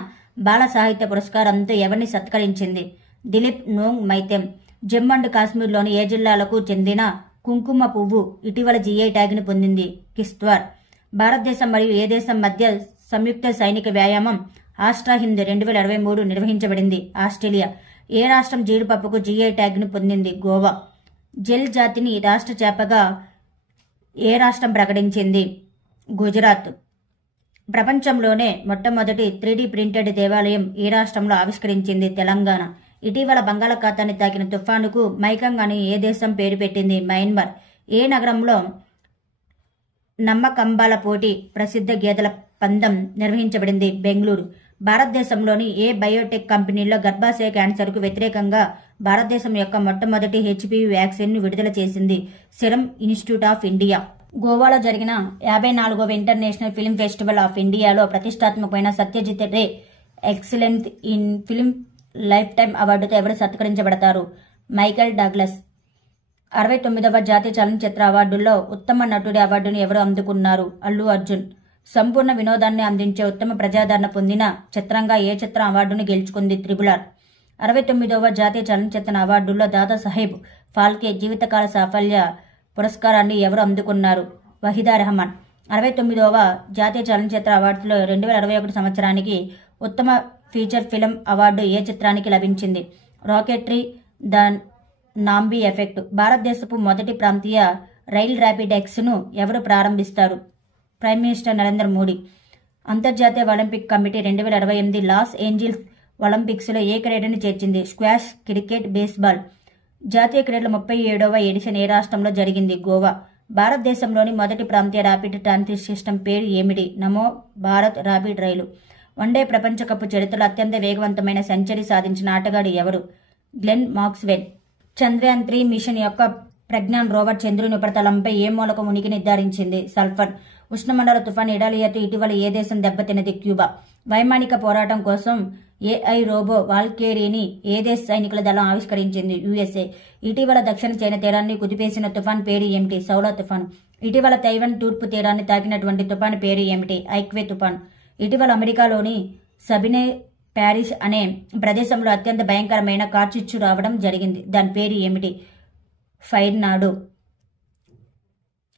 బాల సాహిత్య పురస్కారంతో ఎవరిని సత్కరించింది? దిలీప్ నోంగ్ మైతెం. జమ్మూ అండ్ కాశ్మీర్లోని ఏ జిల్లాలకు చెందిన కుంకుమ పువ్వు ఇటీవల జీఐ ట్యాగ్ని పొందింది? కిష్త్వార్. భారతదేశం మరియు ఏ దేశం మధ్య సంయుక్త సైనిక వ్యాయామం ఆస్ట్రా హింద్ 2023 నిర్వహించబడింది? ఆస్ట్రేలియా. ఏ రాష్ట్రం జీడిపప్పుకు జీఐ ట్యాగ్ను పొందింది? గోవా. జెల్ జాతిని రాష్ట్ర చేపగా ఏ రాష్ట్రం ప్రకటించింది? గుజరాత్. ప్రపంచంలోనే మొట్టమొదటి 3D ప్రింటెడ్ దేవాలయం ఏ రాష్ట్రంలో ఆవిష్కరించింది? తెలంగాణ. ఇటీవల బంగాళాఖాతాన్ని తాకిన తుఫానుకు మైకంగ్ అని ఏ దేశం పేరు పెట్టింది? మయన్మార్. ఏ నగరంలో నమ్మకంబాల పోటీ ప్రసిద్ధ గేదెల పందెం నిర్వహించబడింది? బెంగళూరు. భారతదేశంలోని ఏ బయోటెక్ కంపెనీలో గర్భాశయ క్యాన్సర్కు వ్యతిరేకంగా భారతదేశం యొక్క మొట్టమొదటి హెచ్పివి వ్యాక్సిన్ను విడుదల చేసింది సిరమ్ ఇన్స్టిట్యూట్ ఆఫ్ ఇండియా. గోవాలో జరిగిన 54వ ఇంటర్నేషనల్ ఫిల్మ్ ఫెస్టివల్ ఆఫ్ ఇండియాలో ప్రతిష్టాత్మకమైన Satyajit Ray excellence in film lifetime అవార్డుతో ఎవరు సత్కరించబడతారు? Michael Douglas. 69వ జాతీయ చలనచిత్ర అవార్డుల్లో ఉత్తమ నటుడి అవార్డును ఎవరు అందుకున్నారు? అల్లు అర్జున్. సంపూర్ణ వినోదాన్ని అందించే ఉత్తమ ప్రజాదరణ పొందిన చిత్రంగా ఏ చిత్రం అవార్డును గెలుచుకుంది? త్రిబుల్-ఆర్. 69వ జాతీయ చలనచిత్ర అవార్డుల్లో దాదాసాహెబ్ ఫాల్కే జీవితకాల సాఫల్య పురస్కారాన్ని ఎవరు అందుకున్నారు? వహీదా రెహమాన్. 69వ జాతీయ చలనచిత్ర అవార్డులో 2021 సంవత్సరానికి ఉత్తమ ఫీచర్ ఫిల్మ్ అవార్డు ఏ చిత్రానికి లభించింది? Rocketry the Nambi effect. భారతదేశపు మొదటి ప్రాంతీయ రైల్ ర్యాపిడ్ ఎక్స్ను ఎవరు ప్రారంభిస్తారు? Prime minister Narendra Modi. అంతర్జాతీయ ఒలింపిక్ కమిటీ 2028 లాస్ ఏంజిల్స్ ఒలింపిక్స్లో ఏ క్రీడను చేర్చింది? Squash, cricket, baseball. జాతీయ క్రీడల 37వ ఎడిషన్ ఏ రాష్ట్రంలో జరిగింది? గోవా. భారతదేశంలోని మొదటి ప్రాంతీయ ర్యాపిడ్ ట్రాన్సిట్ సిస్టమ్ పేరు ఏమిటి? నమో భారత్ ర్యాపిడ్ రైలు. వన్డే ప్రపంచ కప్ చరిత్రలో అత్యంత వేగవంతమైన సెంచరీ సాధించిన ఆటగాడు ఎవరు? Glenn Maxwell. చంద్రయాన్ 3 మిషన్ యొక్క ప్రజ్ఞాన్ రోవర్ చంద్రుని ఉపరితలంపై ఏ మూలకం ఉనికి నిర్ధారించింది? సల్ఫర్. ఉష్ణమండల తుఫాన్ ఇటాలియాతో ఇటీవల ఏ దేశం దెబ్బతిన్నది? క్యూబా. వైమానిక పోరాటం కోసం ఏఐ రోబో వాల్కేరీని ఏ దేశ సైనికుల దళం ఆవిష్కరించింది? యుఎస్ఏ. ఇటీవల దక్షిణ చైనా తీరాన్ని కుదిపేసిన తుఫాన్ పేరు ఏమిటి? సౌలా తుఫాన్. ఇటీవల తైవాన్ తూర్పు తీరాన్ని తాకినటువంటి తుఫాన్ పేరు ఏమిటి? ఐక్వే తుఫాన్. ఇటీవల అమెరికాలోని సబినే ప్యారిస్ అనే ప్రదేశంలో అత్యంత భయంకరమైన కార్చిచ్చు రావడం జరిగింది. దాని పేరు ఏమిటి? ఫైర్నాడో.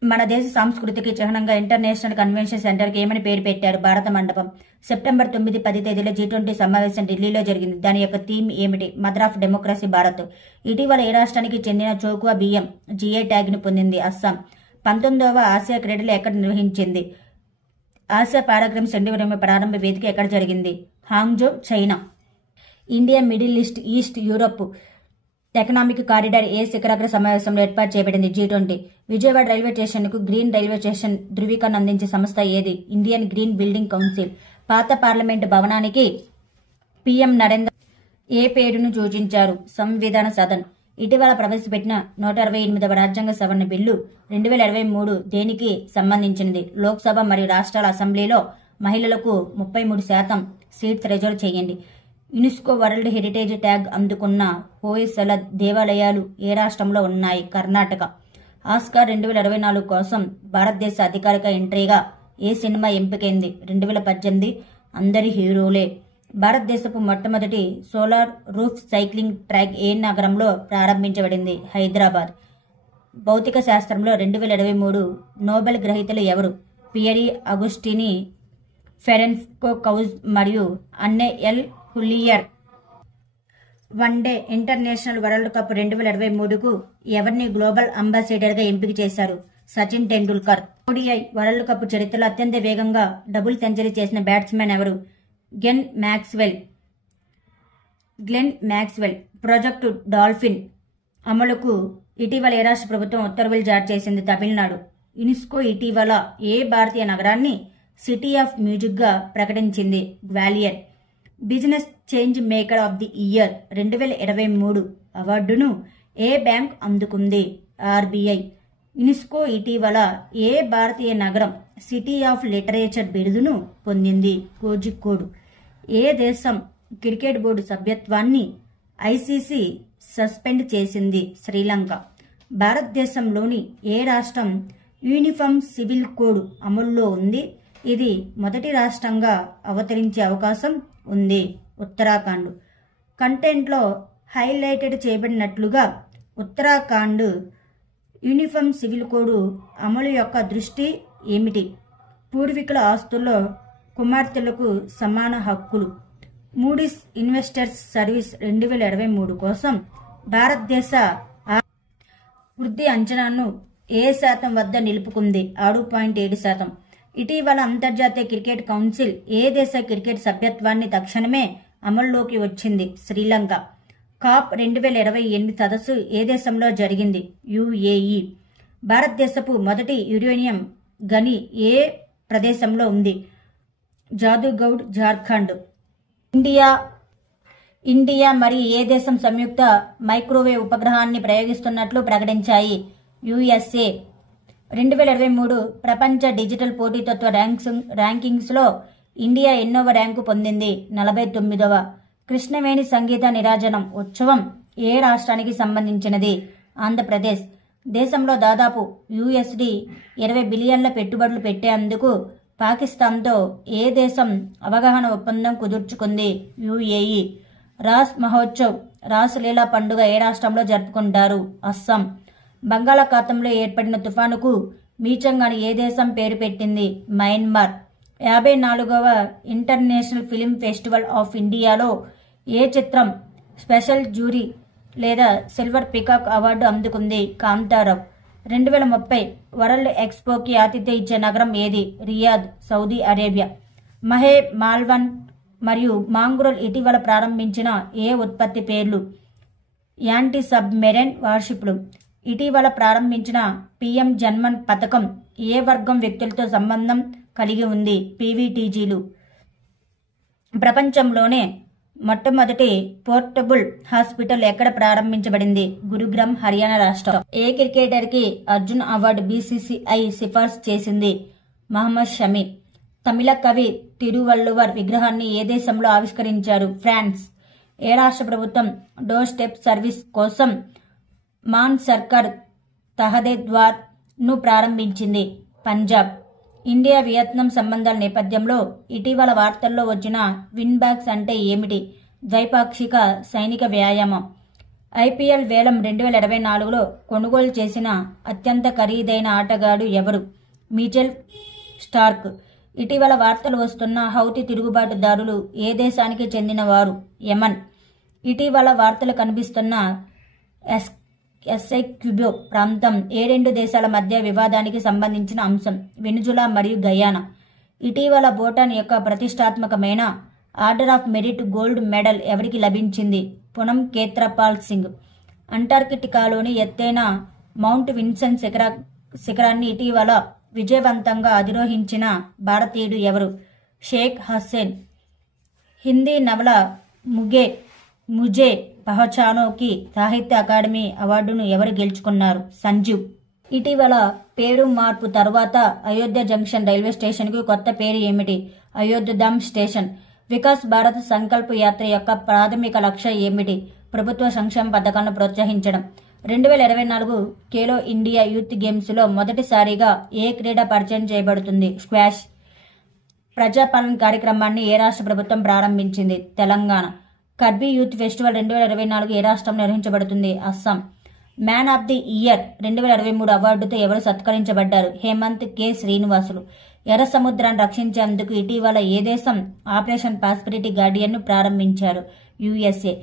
మన దేశ సంస్కృతికి చిహ్నంగా ఇంటర్నేషనల్ కన్వెన్షన్ సెంటర్కి ఏమని పేరు పెట్టారు? భారత మండపం. సెప్టెంబర్ 9, 10 తేదీలో G20 సమావేశం ఢిల్లీలో జరిగింది. దాని యొక్క థీమ్ ఏమిటి? Mother of democracy Bharat. ఇటీవల ఏ రాష్ట్రానికి చెందిన చోకువా బియ్యం GI ట్యాగ్ను పొందింది? అస్సాం. 19వ ఆసియా క్రీడలు ఎక్కడ నిర్వహించింది? ఆసియా పారాగ్రామ్స్ 2020 ప్రారంభ వేదిక ఎక్కడ జరిగింది? Hangzhou, China. India middle east Europe economic corridor ఏ శిఖరాగ్ర సమావేశంలో ఏర్పాటు చేయబడింది? G20. విజయవాడ రైల్వే స్టేషన్కు గ్రీన్ రైల్వే స్టేషన్ ధృవీకరణ అందించే సంస్థ ఏది? Indian green building council. పాత పార్లమెంటు భవనానికి పీఎం నరేంద్ర ఏ పేరును సూచించారు? సంవిధాన సదన్. ఇటీవల ప్రవేశపెట్టిన 128వ రాజ్యాంగ సవరణ బిల్లు 2023 దేనికి సంబంధించినది? లోక్సభ మరియు రాష్ట్రాల అసెంబ్లీలో మహిళలకు 33% సీట్స్ రిజర్వ్ చేయండి. యునెస్కో వరల్డ్ హెరిటేజ్ ట్యాగ్ అందుకున్న హోయసల దేవాలయాలు ఏ రాష్ట్రంలో ఉన్నాయి? కర్ణాటక. ఆస్కార్ 2024 కోసం భారతదేశ అధికారిక ఎంట్రీగా ఏ సినిమా ఎంపికైంది? 2018 అందరి హీరోలే. భారతదేశపు మొట్టమొదటి సోలార్ రూఫ్ సైక్లింగ్ ట్రాక్ ఏ నగరంలో ప్రారంభించబడింది? హైదరాబాద్. భౌతిక శాస్త్రంలో 2023 నోబెల్ గ్రహీతలు ఎవరు? పియరీ అగుస్టిని, ఫెరెన్స్ కౌజ్ మరియు Anne L'Huillier. One day international world cup 2023కు ఎవరిని గ్లోబల్ అంబాసిడర్గా ఎంపిక చేశారు? Sachin Tendulkar. ODI world cup చరిత్రలో అత్యంత వేగంగా డబుల్ సెంచరీ చేసిన బ్యాట్స్మెన్ ఎవరు? Glenn Maxwell. ప్రాజెక్టు డాల్ఫిన్ అమలుకు ఇటీవల ఏ రాష్ట్ర ప్రభుత్వం ఉత్తర్వులు జారీ చేసింది? తమిళనాడు. యునెస్కో ఇటీవల ఏ భారతీయ నగరాన్ని సిటీ ఆఫ్ మ్యూజిక్గా ప్రకటించింది? Gwalior. Business change maker of the year 2023 అవార్డును ఏ బ్యాంక్ అందుకుంది? ఆర్బీఐ. యునెస్కో ఇటీవల ఏ భారతీయ నగరం సిటీ ఆఫ్ లిటరేచర్ బిరుదును పొందింది? కోజికోడ్. ఏ దేశం క్రికెట్ బోర్డు సభ్యత్వాన్ని ఐసీసీ సస్పెండ్ చేసింది? శ్రీలంక. భారతదేశంలోని ఏ రాష్ట్రం యూనిఫామ్ సివిల్ కోడ్ అమల్లో ఉంది? ఇది మొదటి రాష్ట్రంగా అవతరించే అవకాశం ఉంది. ఉత్తరాఖండ్. కంటెంట్లో హైలైటెడ్ చేయబడినట్లుగా ఉత్తరాఖండ్ యూనిఫామ్ సివిల్ కోడ్ అమలు యొక్క దృష్టి ఏమిటి? పూర్వీకుల ఆస్తుల్లో కుమార్తెలకు సమాన హక్కులు. మూడీస్ ఇన్వెస్టర్స్ సర్వీస్ 2023 కోసం భారతదేశ వృద్ధి అంచనాను ఏ శాతం వద్ద నిలుపుకుంది? 6.7%. ఇటీవల అంతర్జాతీయ క్రికెట్ కౌన్సిల్ ఏ దేశ క్రికెట్ సభ్యత్వాన్ని తక్షణమే అమల్లోకి వచ్చింది? శ్రీలంక. కాప్ 2028 సదస్సు ఏ దేశంలో జరిగింది? యుఏఈ. భారతదేశపు మొదటి యురేనియం గని ఏ ప్రదేశంలో ఉంది? జాదుగౌడ్, జార్ఖండ్. ఇండియా మరియు ఏ దేశం సంయుక్త మైక్రోవేవ్ ఉపగ్రహాన్ని ప్రయోగిస్తున్నట్లు ప్రకటించాయి. యుఎస్ఏ 2023 ప్రపంచ డిజిటల్ పోటీతత్వ ర్యాంకింగ్స్లో ఇండియా ఎన్నోవ ర్యాంకు పొందింది? 49వ. కృష్ణవేణి సంగీత నిరాజనం ఉత్సవం ఏ రాష్ట్రానికి సంబంధించినది? ఆంధ్రప్రదేశ్. దేశంలో దాదాపు $20 బిలియన్ల పెట్టుబడులు పెట్టేందుకు పాకిస్తాన్తో ఏ దేశం అవగాహన ఒప్పందం కుదుర్చుకుంది? యుఏఈ. రాస్ మహోత్సవ్ రాస్ లీలా పండుగ ఏ రాష్ట్రంలో జరుపుకుంటారు? అస్సాం. బంగాళాఖాతంలో ఏర్పడిన తుఫానుకు మీచంగ్ ఏ దేశం పేరు పెట్టింది? మయన్మార్. 54వ ఇంటర్నేషనల్ ఫిల్మ్ ఫెస్టివల్ ఆఫ్ ఇండియాలో ఏ చిత్రం స్పెషల్ జ్యూరీ లేదా సిల్వర్ పికాక్ అవార్డు అందుకుంది? కాంతారావు. 2030 వరల్డ్ ఎక్స్పోకి ఆతిథ్య ఇచ్చే నగరం ఏది? Riyadh, Saudi Arabia. Mahe Malvan మరియు మాంగ్రోల్ ఇటీవల ప్రారంభించిన ఏ ఉత్పత్తి పేర్లు? యాంటీ సబ్మెరైన్ వార్షిప్లు. ఇటీవల ప్రారంభించిన పిఎం జన్మన్ పథకం ఏ వర్గం వ్యక్తులతో సంబంధం కలిగి ఉంది? పీవీటీజీలు. ప్రపంచంలోనే మొట్టమొదటి పోర్టబుల్ హాస్పిటల్ ఎక్కడ ప్రారంభించబడింది? గురుగ్రామ్, హర్యానా రాష్ట్రం. ఏ క్రికెటర్కి అర్జున్ అవార్డు బీసీసీఐ సిఫార్సు చేసింది? మహమ్మద్ షమి. తమిళ కవి తిరువల్లువర్ విగ్రహాన్ని ఏ దేశంలో ఆవిష్కరించారు? ఫ్రాన్స్. ఏ రాష్ట్ర ప్రభుత్వం డోర్ స్టెప్ సర్వీస్ కోసం మాన్ సర్కార్ తహదేద్వార్ ను ప్రారంభించింది? పంజాబ్. ఇండియా వియత్నాం సంబంధాల నేపథ్యంలో ఇటీవల వార్తల్లో వచ్చిన విన్బ్యాక్స్ అంటే ఏమిటి? ద్వైపాక్షిక సైనిక వ్యాయామం. ఐపీఎల్ వేలం 2024లో కొనుగోలు చేసిన అత్యంత ఖరీదైన ఆటగాడు ఎవరు? Mitchell Starc. ఇటీవల వార్తలు వస్తున్న హౌతీ తిరుగుబాటుదారులు ఏ దేశానికి చెందినవారు? యెమన్. ఇటీవల వార్తలు కనిపిస్తున్న ఎస్సెక్యుబో ప్రాంతం ఏ రెండు దేశాల మధ్య వివాదానికి సంబంధించిన అంశం? వెనుజులా మరియు గయానా. ఇటీవల భూటాన్ యొక్క ప్రతిష్టాత్మకమైన order of merit gold medal ఎవరికి లభించింది? పునం కేత్రపాల్ సింగ్. అంటార్కిటికాలోని ఎత్తైన మౌంట్ విన్సెంట్ శిఖరాన్ని ఇటీవల విజయవంతంగా అధిరోహించిన భారతీయుడు ఎవరు? షేక్ హసేన్. హిందీ నవల ముజే పహచానోకి సాహిత్య అకాడమీ అవార్డును ఎవరు గెలుచుకున్నారు? సంజీవ్. ఇటీవల పేరు మార్పు తర్వాత అయోధ్య జంక్షన్ రైల్వే స్టేషన్కు కొత్త పేరు ఏమిటి? అయోధ్యధామ్ స్టేషన్. వికాస్ భారత్ సంకల్ప్ యాత్ర యొక్క ప్రాథమిక లక్ష్యం ఏమిటి? ప్రభుత్వ సంక్షేమ పథకాలను ప్రోత్సహించడం. 2024 ఖేలో ఇండియా యూత్ గేమ్స్లో మొదటిసారిగా ఏ క్రీడ పరిచయం చేయబడుతుంది? స్క్వాష్. ప్రజాపాలన కార్యక్రమాన్ని ఏ రాష్ట్ర ప్రభుత్వం ప్రారంభించింది? తెలంగాణ. కర్బీ యూత్ ఫెస్టివల్ 2024 ఏ రాష్ట్రంలో నిర్వహించబడుతుంది? Assam. Man of the year 2023 అవార్డుతో ఎవరు సత్కరించబడ్డారు? హేమంత్ కె శ్రీనివాసులు. ఎర్ర సముద్రాన్ని రక్షించేందుకు ఇటీవల ఏ దేశం ఆపరేషన్ ప్రాస్పెరిటీ గార్డియన్ ను ప్రారంభించారు? యుఎస్ఏ.